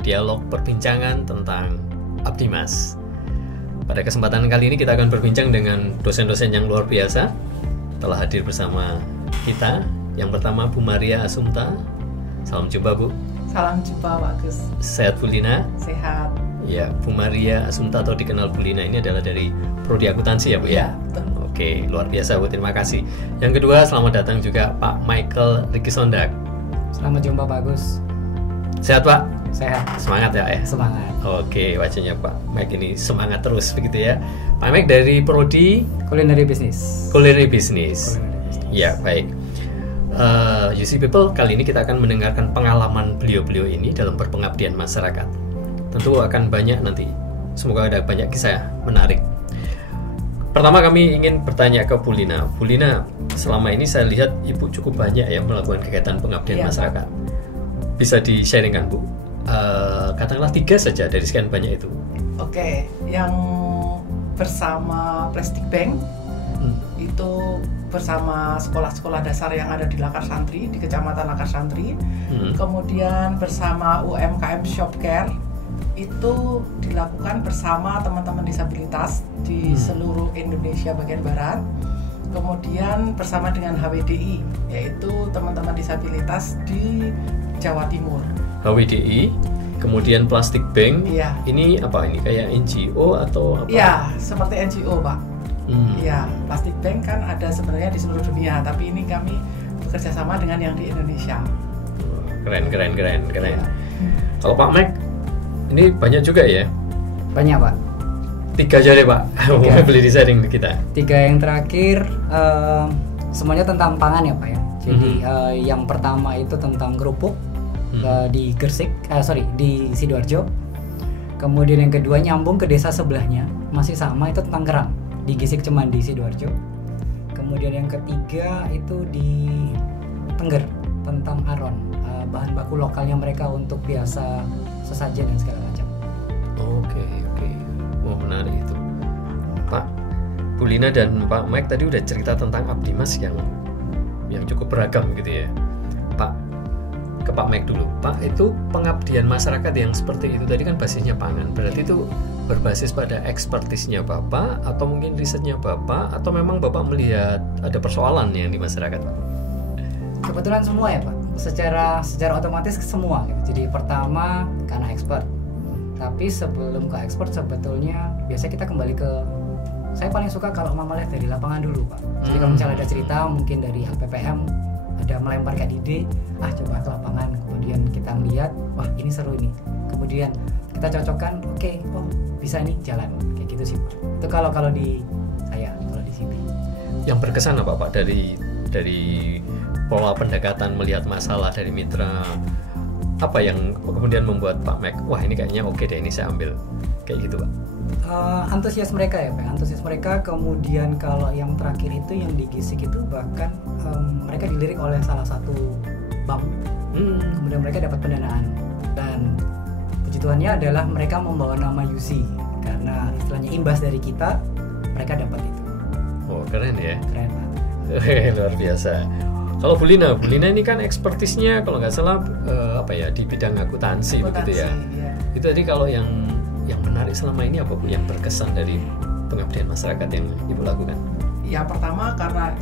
dialog perbincangan tentang Abdimas. Pada kesempatan kali ini kita akan berbincang dengan dosen-dosen yang luar biasa. Telah hadir bersama kita. Yang pertama Bu Maria Asumta. Salam jumpa Bu. Salam jumpa Pak Gus. Sehat Bu Lina? Sehat. Ya, Bu Maria Asumta atau dikenal Bu Lina ini adalah dari Prodi Akuntansi ya Bu ya? Betul. Oke, luar biasa Bu, terima kasih. Yang kedua, selamat datang juga Pak Michael Rikisondak. Selamat jumpa Pak Gus. Sehat Pak? Sehat. Semangat ya? Semangat. Oke, wajahnya Pak Mike ini semangat terus begitu ya. Pak Mike dari Prodi Culinary Business. Culinary Business. Ya, baik. You see people, kali ini kita akan mendengarkan pengalaman beliau-beliau ini dalam berpengabdian masyarakat. Tentu akan banyak nanti. Semoga ada banyak kisah menarik. Pertama kami ingin bertanya ke Bu Lina. Bu Lina, selama ini saya lihat Ibu cukup banyak ya melakukan kegiatan pengabdian masyarakat. Bisa di-sharingkan Bu? Katakanlah 3 saja dari sekian banyak itu. Oke, yang bersama Plastic Bank itu bersama sekolah-sekolah dasar yang ada di Lakar Santri, di Kecamatan Lakar Santri. Kemudian bersama UMKM Shopcare itu dilakukan bersama teman-teman disabilitas di seluruh Indonesia bagian barat. Kemudian bersama dengan HWDI, yaitu teman-teman disabilitas di Jawa Timur. HWDI, kemudian Plastic Bank. Iya. Ini apa ini? Kayak NGO atau apa? Iya, seperti NGO Pak. Iya, Plastic Bank kan ada sebenarnya di seluruh dunia, tapi ini kami bekerja sama dengan yang di Indonesia. Keren. Ya. Kalau Pak Mike, ini banyak juga ya? Banyak Pak. 3 aja deh Pak, boleh di-sharing kita. 3 yang terakhir semuanya tentang pangan ya Pak ya. Jadi yang pertama itu tentang kerupuk di Gresik, di Sidoarjo. Kemudian yang kedua nyambung ke desa sebelahnya, masih sama, itu tentang kerang di Gisik Cemandi Sidoarjo. Kemudian yang ketiga itu di Tengger tentang aron, bahan baku lokalnya mereka untuk biasa sesajen dan segala macam. Oke. Wah, menarik itu. Pak, Bu Lina dan Pak Mike tadi udah cerita tentang Abdimas yang cukup beragam gitu ya. Pak, ke Pak Mike dulu. Pak, itu pengabdian masyarakat yang seperti itu tadi kan basisnya pangan. Berarti itu berbasis pada ekspertisnya Bapak atau mungkin risetnya Bapak atau memang Bapak melihat ada persoalan yang di masyarakat, Pak? Kebetulan semua ya Pak. Secara otomatis semua gitu. Jadi pertama karena expert. Tapi sebelum ke expert sebetulnya biasanya kita kembali ke, saya paling suka kalau Mama lihat dari lapangan dulu Pak. Jadi kalau misalnya ada cerita mungkin dari LPPM ada melemparkan ide, coba ke lapangan, kemudian kita melihat, wah ini seru ini, kemudian kita cocokkan, oke, bisa nih jalan, kayak gitu sih Pak. Itu kalau di saya, kalau di sini. Yang berkesan apa Pak dari pola pendekatan melihat masalah dari mitra? Apa yang kemudian membuat Pak Mike, wah ini kayaknya oke deh, ini saya ambil, kayak gitu Pak? Antusias mereka ya Pak, antusias mereka. Kemudian kalau yang terakhir itu yang di Gisik itu bahkan mereka dilirik oleh salah satu bank. Kemudian mereka dapat pendanaan dan puji Tuhannya adalah mereka membawa nama UC karena istilahnya imbas dari kita, mereka dapat itu. Oh keren ya. Keren Pak. Luar biasa. Kalau Bu Lina ini kan ekspertisnya kalau nggak salah di bidang akuntansi begitu ya. Iya. Itu tadi kalau yang menarik selama ini apa Bu yang berkesan dari pengabdian masyarakat yang Ibu lakukan? Ya pertama karena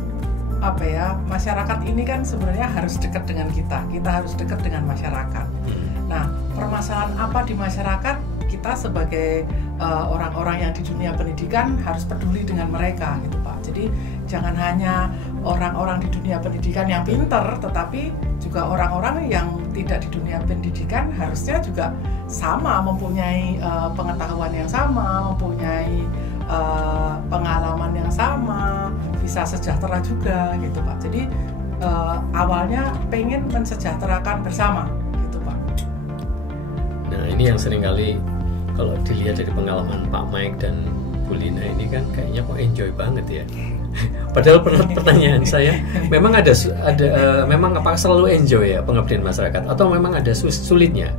masyarakat ini kan sebenarnya harus dekat dengan kita harus dekat dengan masyarakat. Nah, permasalahan apa di masyarakat, kita sebagai orang-orang yang di dunia pendidikan harus peduli dengan mereka gitu Pak. Jadi jangan hanya orang-orang di dunia pendidikan yang pintar, tetapi juga orang-orang yang tidak di dunia pendidikan harusnya juga sama, mempunyai pengetahuan yang sama, mempunyai pengalaman yang sama, bisa sejahtera juga gitu Pak. Jadi awalnya pengen mensejahterakan bersama gitu Pak. Nah ini yang seringkali kalau dilihat dari pengalaman Pak Mike dan Bu Lina ini kan kayaknya kok enjoy banget ya. Padahal pertanyaan saya, memang memang apakah selalu enjoy ya pengabdian masyarakat atau memang ada sulitnya?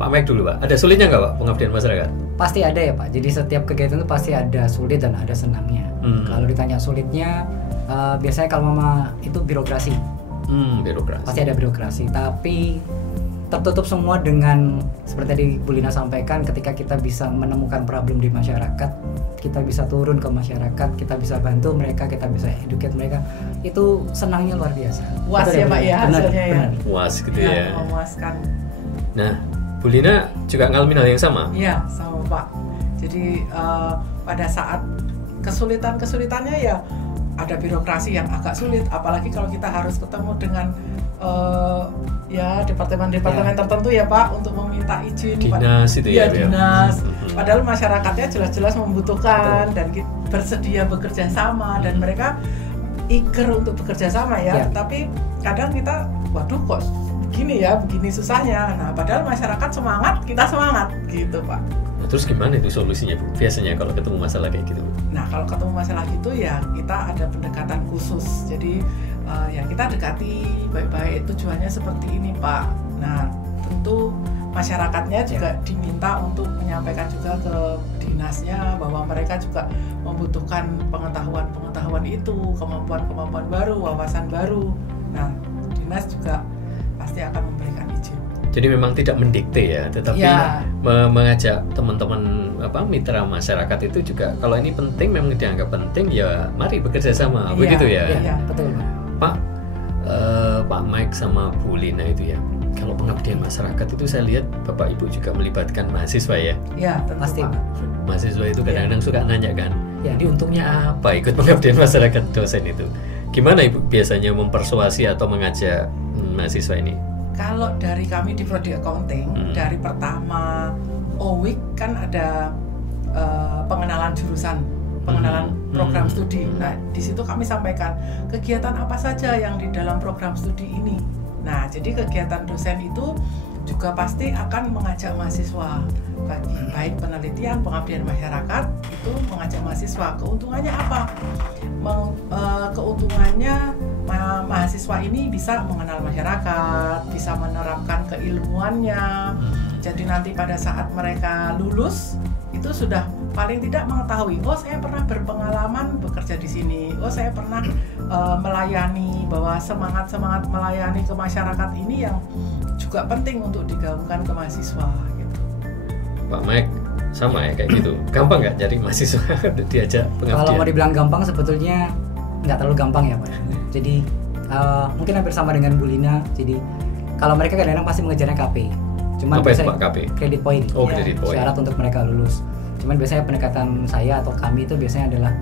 Pak Mike dulu Pak, ada sulitnya nggak Pak pengabdian masyarakat? Pasti ada ya Pak, jadi setiap kegiatan itu pasti ada sulit dan ada senangnya. Kalau ditanya sulitnya, biasanya kalau Mama itu birokrasi. Birokrasi. Pasti ada birokrasi, tapi tertutup semua dengan seperti tadi Bu Lina sampaikan, ketika kita bisa menemukan problem di masyarakat, kita bisa turun ke masyarakat, kita bisa bantu mereka, kita bisa educate mereka, itu senangnya luar biasa. Puas ya Pak ya hasilnya ya. Puas gitu ya. Memuaskan. Nah, Bu Lina juga ngalamin hal yang sama? Iya, sama Pak. Jadi pada saat kesulitannya ya ada birokrasi yang agak sulit, apalagi kalau kita harus ketemu dengan ya departemen-departemen tertentu ya Pak untuk meminta izin. Dinas itu ya. Dinas. Padahal masyarakatnya jelas-jelas membutuhkan dan bersedia bekerja sama dan mereka eager untuk bekerja sama ya. Tapi kadang kita, waduh kok begini susahnya. Nah, padahal masyarakat semangat, kita semangat gitu Pak. Nah, terus gimana itu solusinya Bu? Biasanya kalau ketemu masalah kayak gitu? Nah, kalau ketemu masalah gitu ya kita ada pendekatan khusus. Jadi ya kita dekati baik-baik, tujuannya seperti ini Pak. Nah, tentu masyarakatnya juga diminta untuk menyampaikan juga ke dinasnya bahwa mereka juga membutuhkan pengetahuan itu, kemampuan baru, wawasan baru. Nah, dinas juga pasti akan memberikan izin. Jadi memang tidak mendikte ya, tetapi mengajak teman-teman mitra masyarakat itu juga, kalau ini penting, memang dianggap penting, ya mari bekerja sama, begitu ya. Iya, betul. Pak Mike sama Bu Lina itu ya, kalau pengabdian masyarakat itu saya lihat Bapak Ibu juga melibatkan mahasiswa ya. Iya, pasti Pak. Mahasiswa itu kadang-kadang suka nanya kan, ini untungnya apa ikut pengabdian masyarakat dosen itu? Gimana Ibu biasanya mempersuasi atau mengajak mahasiswa ini? Kalau dari kami di Prodi Accounting, dari pertama OWIC kan ada pengenalan jurusan, pengenalan program studi. Nah, di situ kami sampaikan kegiatan apa saja yang di dalam program studi ini. Nah, jadi kegiatan dosen itu juga pasti akan mengajak mahasiswa, baik penelitian, pengabdian masyarakat, itu mengajak mahasiswa. Keuntungannya apa? Keuntungannya mahasiswa ini bisa mengenal masyarakat, bisa menerapkan keilmuannya. Jadi nanti pada saat mereka lulus itu sudah paling tidak mengetahui, oh saya pernah berpengalaman bekerja di sini, oh saya pernah melayani, bahwa semangat melayani ke masyarakat ini yang juga penting untuk digaungkan ke mahasiswa gitu. Pak Mike sama ya kayak gitu, gampang nggak cari mahasiswa diajak pengabdian? Kalau mau dibilang gampang, sebetulnya nggak terlalu gampang ya Pak. Jadi mungkin hampir sama dengan Bu Lina. Jadi kalau mereka kadang-kadang pasti mengejarnya KP. Cuman apa itu Pak KP? Credit point. Oh, credit point. Syarat untuk mereka lulus. Cuman biasanya pendekatan saya atau kami itu biasanya adalah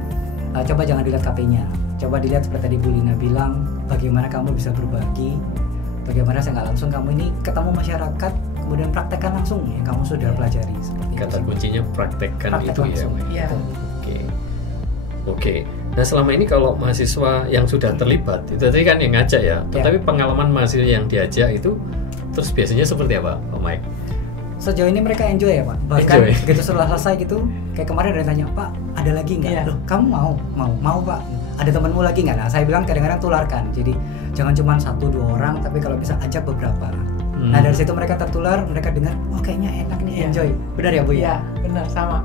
coba jangan dilihat KP-nya. Coba dilihat seperti tadi Bu Lina bilang, bagaimana kamu bisa berbagi, bagaimana saya nggak langsung kamu ini ketemu masyarakat, kemudian praktekkan langsung yang kamu sudah pelajari. Seperti kata itu kuncinya praktekkan itu langsung, ya. Oke. Nah, selama ini kalau mahasiswa yang sudah terlibat, itu tadi kan yang ngajak ya. Tetapi pengalaman mahasiswa yang diajak itu terus biasanya seperti apa, Pak Mike? Sejauh ini mereka enjoy ya Pak. Bahkan begitu setelah selesai gitu, kayak kemarin ada yang tanya, Pak ada lagi nggak? Loh, kamu mau Pak? Ada temanmu lagi nggak? Nah, saya bilang kadang-kadang tularkan. Jadi jangan cuma 1-2 orang, tapi kalau bisa ajak beberapa. Nah, dari situ mereka tertular, mereka dengar, oh kayaknya enak nih, enjoy. Benar ya Bu ya? Iya, benar, sama.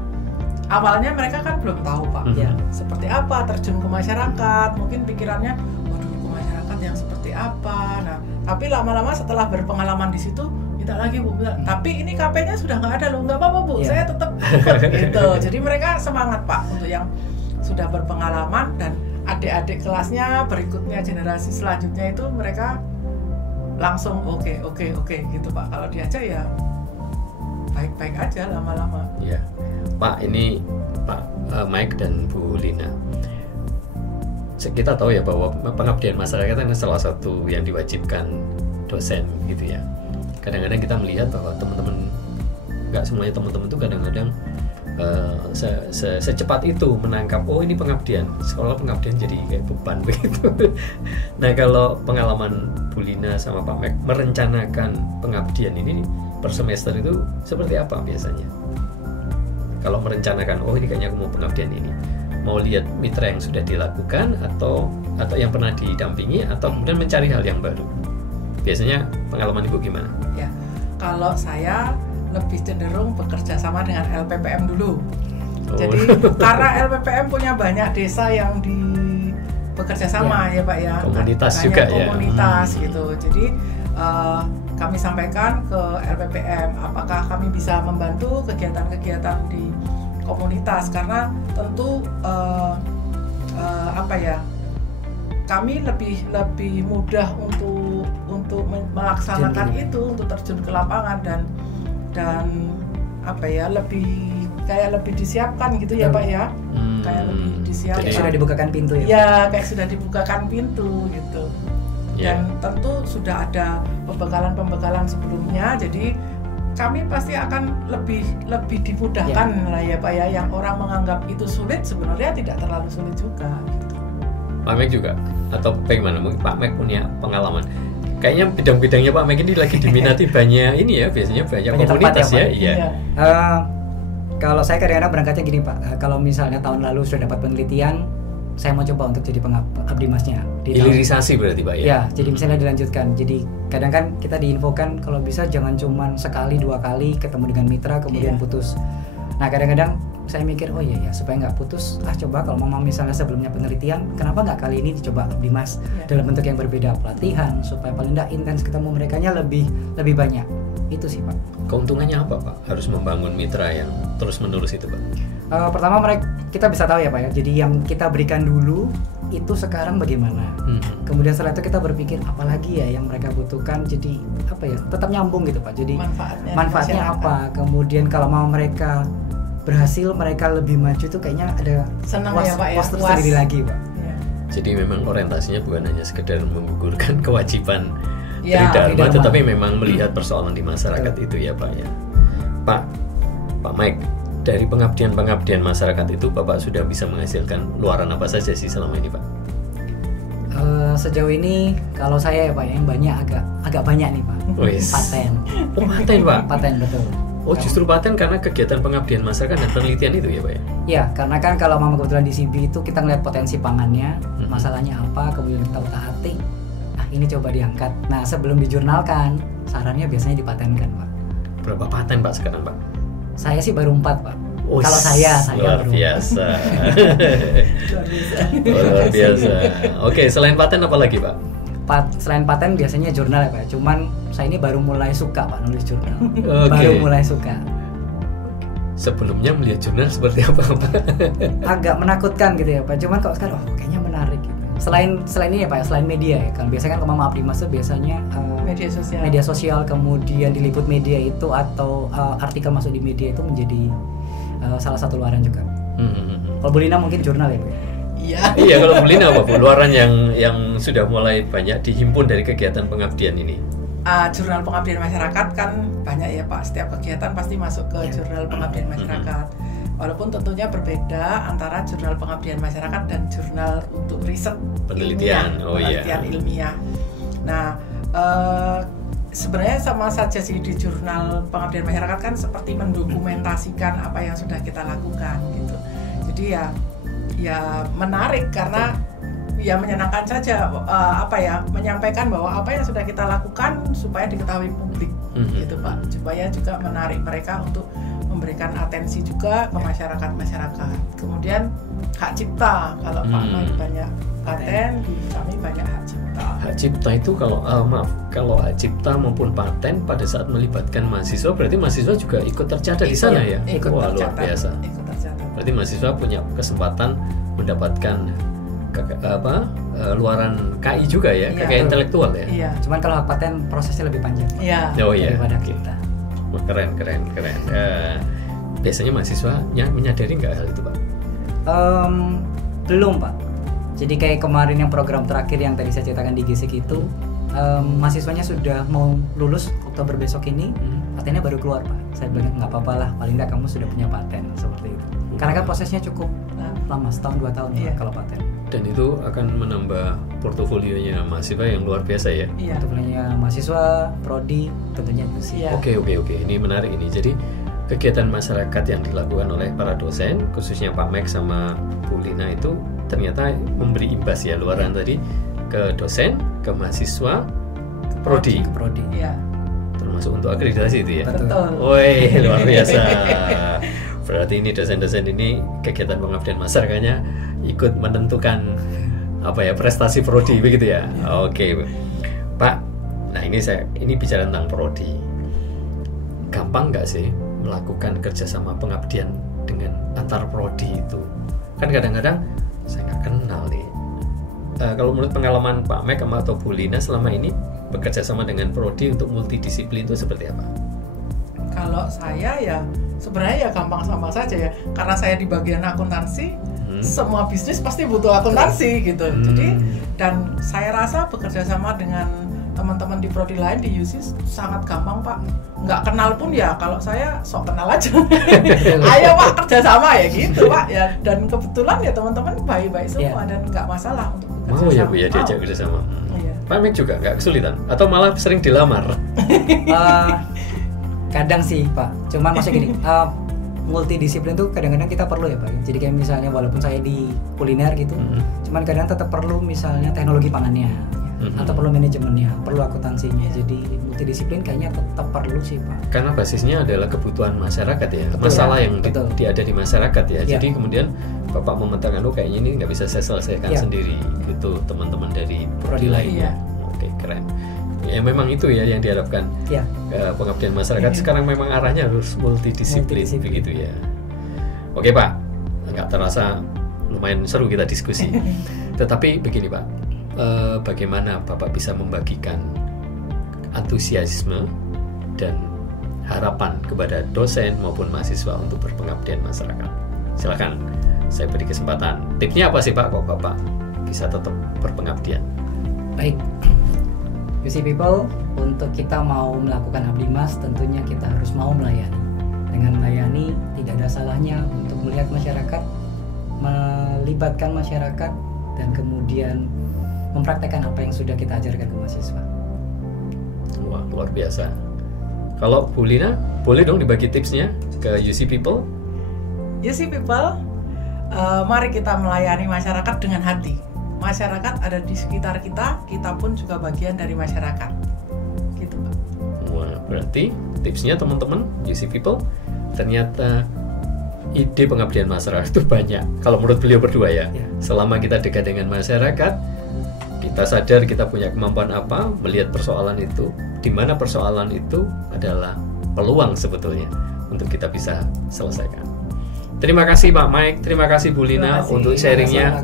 Awalnya mereka kan belum tahu Pak, seperti apa terjun ke masyarakat. Mungkin pikirannya, waduh ke masyarakat yang seperti apa. Nah, tapi lama-lama setelah berpengalaman di situ, minta lagi Bu, tapi ini KP-nya sudah nggak ada loh, nggak apa-apa Bu, saya tetap ikut gitu. Jadi mereka semangat Pak untuk yang sudah berpengalaman, dan adik-adik kelasnya berikutnya, generasi selanjutnya itu mereka langsung oke gitu Pak. Kalau diajak ya baik-baik aja lama-lama. Iya. Pak, ini Pak Mike dan Bu Lina, kita tahu ya bahwa pengabdian masyarakat adalah salah satu yang diwajibkan dosen gitu ya. Kadang-kadang kita melihat bahwa teman-teman, nggak semuanya teman-teman itu kadang-kadang secepat itu menangkap, oh ini pengabdian, sekolah pengabdian jadi kayak beban begitu. Nah, kalau pengalaman Bu Lina sama Pak Mike merencanakan pengabdian ini per semester itu seperti apa biasanya? Kalau merencanakan, oh ini kayaknya aku mau pengabdian ini, mau lihat mitra yang sudah dilakukan atau yang pernah didampingi, atau kemudian mencari hal yang baru. Biasanya pengalaman Ibu gimana? Ya, kalau saya lebih cenderung bekerja sama dengan LPPM dulu. Jadi karena LPPM punya banyak desa yang bekerja sama ya Pak ya. Komunitas juga ya. Komunitas gitu. Jadi kami sampaikan ke LPPM apakah kami bisa membantu kegiatan-kegiatan di komunitas, karena tentu kami lebih mudah untuk melaksanakan itu, untuk terjun ke lapangan dan lebih disiapkan gitu ya Pak ya. Kayak lebih disiapkan. Kayak sudah dibukakan pintu ya. Ya, kayak sudah dibukakan pintu gitu. Dan tentu sudah ada pembekalan sebelumnya, jadi kami pasti akan lebih dimudahkan lah ya Pak ya. Yang orang menganggap itu sulit sebenarnya tidak terlalu sulit juga gitu. Pak Mek juga atau bagaimana? Mungkin Pak Mek punya pengalaman. Kayaknya bidang-bidangnya Pak Mek ini lagi diminati banyak ini ya, biasanya banyak komunitas ya. Iya. Kalau saya kadang-kadang berangkatnya gini Pak, kalau misalnya tahun lalu sudah dapat penelitian, saya mau coba untuk jadi pengabdi masnya. Hilirisasi berarti Pak ya? Ya, jadi misalnya dilanjutkan. Jadi kadang kan kita diinfokan kalau bisa jangan cuma sekali 2 kali ketemu dengan mitra kemudian putus. Nah kadang-kadang saya mikir supaya nggak putus, coba kalau mama misalnya sebelumnya penelitian, kenapa nggak kali ini dicoba abdi mas dalam bentuk yang berbeda, pelatihan supaya paling nggak intens ketemu merekanya lebih banyak. Itu sih Pak. Keuntungannya apa Pak? Harus membangun mitra yang terus menerus itu Pak? Pertama kita bisa tahu ya Pak ya. Jadi yang kita berikan dulu itu sekarang bagaimana. Kemudian setelah itu kita berpikir apalagi ya yang mereka butuhkan. Jadi tetap nyambung gitu Pak. Jadi manfaatnya apa? Kemudian kalau mau mereka berhasil, mereka lebih maju itu kayaknya ada was tersendiri lagi Pak. Jadi memang orientasinya bukan hanya sekedar menggugurkan kewajiban Tridharma, tetapi memang melihat persoalan di masyarakat itu ya Pak ya. Pak Mike, dari pengabdian masyarakat itu Bapak sudah bisa menghasilkan luaran apa saja sih selama ini Pak? Sejauh ini kalau saya ya Pak yang banyak agak banyak nih Pak. Paten. Paten Pak? Paten betul. Justru paten karena kegiatan pengabdian masyarakat dan penelitian itu ya Pak ya? Ya, karena kan kalau mama kebetulan di CB itu kita ngeliat potensi pangannya, masalahnya apa, kemudian kita utak-atik, ini coba diangkat. Nah sebelum dijurnalkan, sarannya biasanya dipatenkan Pak. Berapa paten Pak sekarang Pak? Saya sih baru 4 Pak. Kalau saya luar baru biasa. Luar biasa. Oke, selain paten apa lagi Pak? Selain paten biasanya jurnal ya Pak. Cuman saya ini baru mulai suka Pak nulis jurnal. Baru mulai suka. Sebelumnya melihat jurnal seperti apa Pak? Agak menakutkan gitu ya Pak. Cuman kalau sekarang kayaknya menarik gitu. Selain ini ya Pak, selain media ya kan. Biasanya kan kalau Mama Abdi Mas itu biasanya media sosial kemudian diliput media itu atau artikel masuk di media itu menjadi salah satu luaran juga. Kalau Bu Lina mungkin jurnal ya Bu. Iya, kalau Bu Lina apa Bu? Luaran yang sudah mulai banyak dihimpun dari kegiatan pengabdian ini. Jurnal pengabdian masyarakat kan banyak ya Pak. Setiap kegiatan pasti masuk ke jurnal pengabdian masyarakat. Walaupun tentunya berbeda antara jurnal pengabdian masyarakat dan jurnal untuk riset penelitian ilmiah. Nah, sebenarnya sama saja sih di jurnal pengabdian masyarakat kan seperti mendokumentasikan apa yang sudah kita lakukan gitu. Jadi ya menarik karena ya menyenangkan saja menyampaikan bahwa apa yang sudah kita lakukan supaya diketahui publik gitu Pak, supaya juga menarik mereka untuk memberikan atensi juga ke masyarakat. Kemudian hak cipta, kalau Pak Mike banyak paten, kami banyak hak cipta. Hak cipta itu kalau hak cipta maupun paten pada saat melibatkan mahasiswa, berarti mahasiswa juga ikut tercatat di sana ya? Wah, luar biasa. Berarti mahasiswa punya kesempatan mendapatkan luaran KI juga ya, kekayaan intelektual ya. Iya. Cuman kalau hak paten prosesnya lebih panjang. Iya. Daripada kita. Keren. Biasanya mahasiswa menyadari nggak hal itu Pak? Belum Pak. Jadi kayak kemarin yang program terakhir yang tadi saya ceritakan di GSIK itu, mahasiswanya sudah mau lulus Oktober besok ini, patennya baru keluar Pak. Saya bilang nggak apa-apa lah, paling nggak kamu sudah punya paten seperti itu. Karena kan prosesnya cukup lama, setahun 2 tahun kalau paten. Dan itu akan menambah portofolionya mahasiswa yang luar biasa ya. Portofolionya mahasiswa, prodi, tentunya itu sih. Oke. Ini menarik ini. Jadi kegiatan masyarakat yang dilakukan oleh para dosen, khususnya Pak Mike sama Bu Lina itu ternyata memberi imbas ya, luaran tadi ke dosen, ke mahasiswa, ke prodi. Iya. Termasuk untuk akreditasi itu ya. Betul. Woi, luar biasa. Berarti ini dosen-dosen ini kegiatan pengabdian masyarakatnya ikut menentukan prestasi prodi begitu ya. Oke. Pak, Nah ini bicara tentang prodi. Gampang nggak sih melakukan kerjasama pengabdian dengan antar prodi itu? Kan kadang-kadang saya nggak kenal nih. Kalau menurut pengalaman Pak Mek atau Bu Lina selama ini bekerja sama dengan prodi untuk multidisiplin itu seperti apa? Kalau saya ya sebenarnya ya gampang-gampang saja ya, karena saya di bagian akuntansi, semua bisnis pasti butuh akuntansi gitu. Jadi dan saya rasa bekerja sama dengan teman-teman di prodi lain di UC sangat gampang Pak. Nggak kenal pun ya, kalau saya sok kenal aja. Ayo Pak kerja sama ya gitu Pak ya. Dan kebetulan ya teman-teman baik-baik semua dan nggak masalah untuk bekerja sama. Mau ya Bu ya diajak kerja sama. Pak Mek juga nggak kesulitan atau malah sering dilamar? Kadang sih Pak, cuman maksudnya gini, multidisiplin tuh kadang-kadang kita perlu ya Pak. Jadi kayak misalnya walaupun saya di kuliner gitu, cuman kadang tetap perlu misalnya teknologi pangannya, atau perlu manajemennya, perlu akuntansinya. Jadi multidisiplin kayaknya tetap perlu sih Pak. Karena basisnya adalah kebutuhan masyarakat ya, masalah yang ada di masyarakat ya. Jadi kemudian Bapak memetakan, kayaknya ini nggak bisa saya selesaikan sendiri, gitu teman-teman dari prodi lainnya. Oke, keren. Ya memang itu ya yang diharapkan. Pengabdian masyarakat sekarang memang arahnya harus multidisiplin begitu ya. Oke Pak, nggak terasa lumayan seru kita diskusi. Tetapi begini Pak, bagaimana Bapak bisa membagikan antusiasme dan harapan kepada dosen maupun mahasiswa untuk berpengabdian masyarakat? Silakan, saya beri kesempatan. Tipsnya apa sih Pak, kok Bapak bisa tetap berpengabdian? Baik, UC People, untuk kita mau melakukan abdi mas, tentunya kita harus mau melayani. Dengan melayani, tidak ada salahnya untuk melihat masyarakat, melibatkan masyarakat, dan kemudian mempraktekkan apa yang sudah kita ajarkan ke mahasiswa. Wah, luar biasa. Kalau Bu Lina, boleh dong dibagi tipsnya ke UC People? UC People, mari kita melayani masyarakat dengan hati. Masyarakat ada di sekitar kita, kita pun juga bagian dari masyarakat. Gitu Pak. Wah, berarti tipsnya teman-teman UC People, ternyata ide pengabdian masyarakat itu banyak. Kalau menurut beliau berdua ya, selama kita dekat dengan masyarakat, kita sadar kita punya kemampuan apa, melihat persoalan itu, di mana persoalan itu adalah peluang sebetulnya untuk kita bisa selesaikan. Terima kasih Pak Mike, terima kasih Bu Lina untuk sharingnya.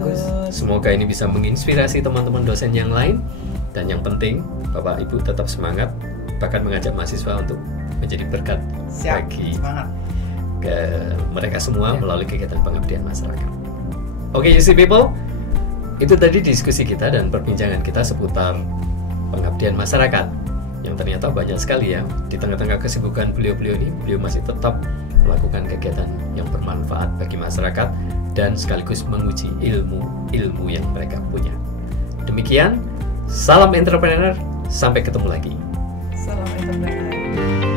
Semoga ini bisa menginspirasi teman-teman dosen yang lain. Dan yang penting, Bapak Ibu tetap semangat, bahkan mengajak mahasiswa untuk menjadi berkat bagi ke mereka semua melalui kegiatan pengabdian masyarakat. Oke UC People, itu tadi diskusi kita dan perbincangan kita seputar pengabdian masyarakat yang ternyata banyak sekali ya. Di tengah-tengah kesibukan beliau-beliau ini, beliau masih tetap melakukan kegiatan yang bermanfaat bagi masyarakat dan sekaligus menguji ilmu yang mereka punya. Demikian, salam entrepreneur, sampai ketemu lagi. Salam entrepreneur.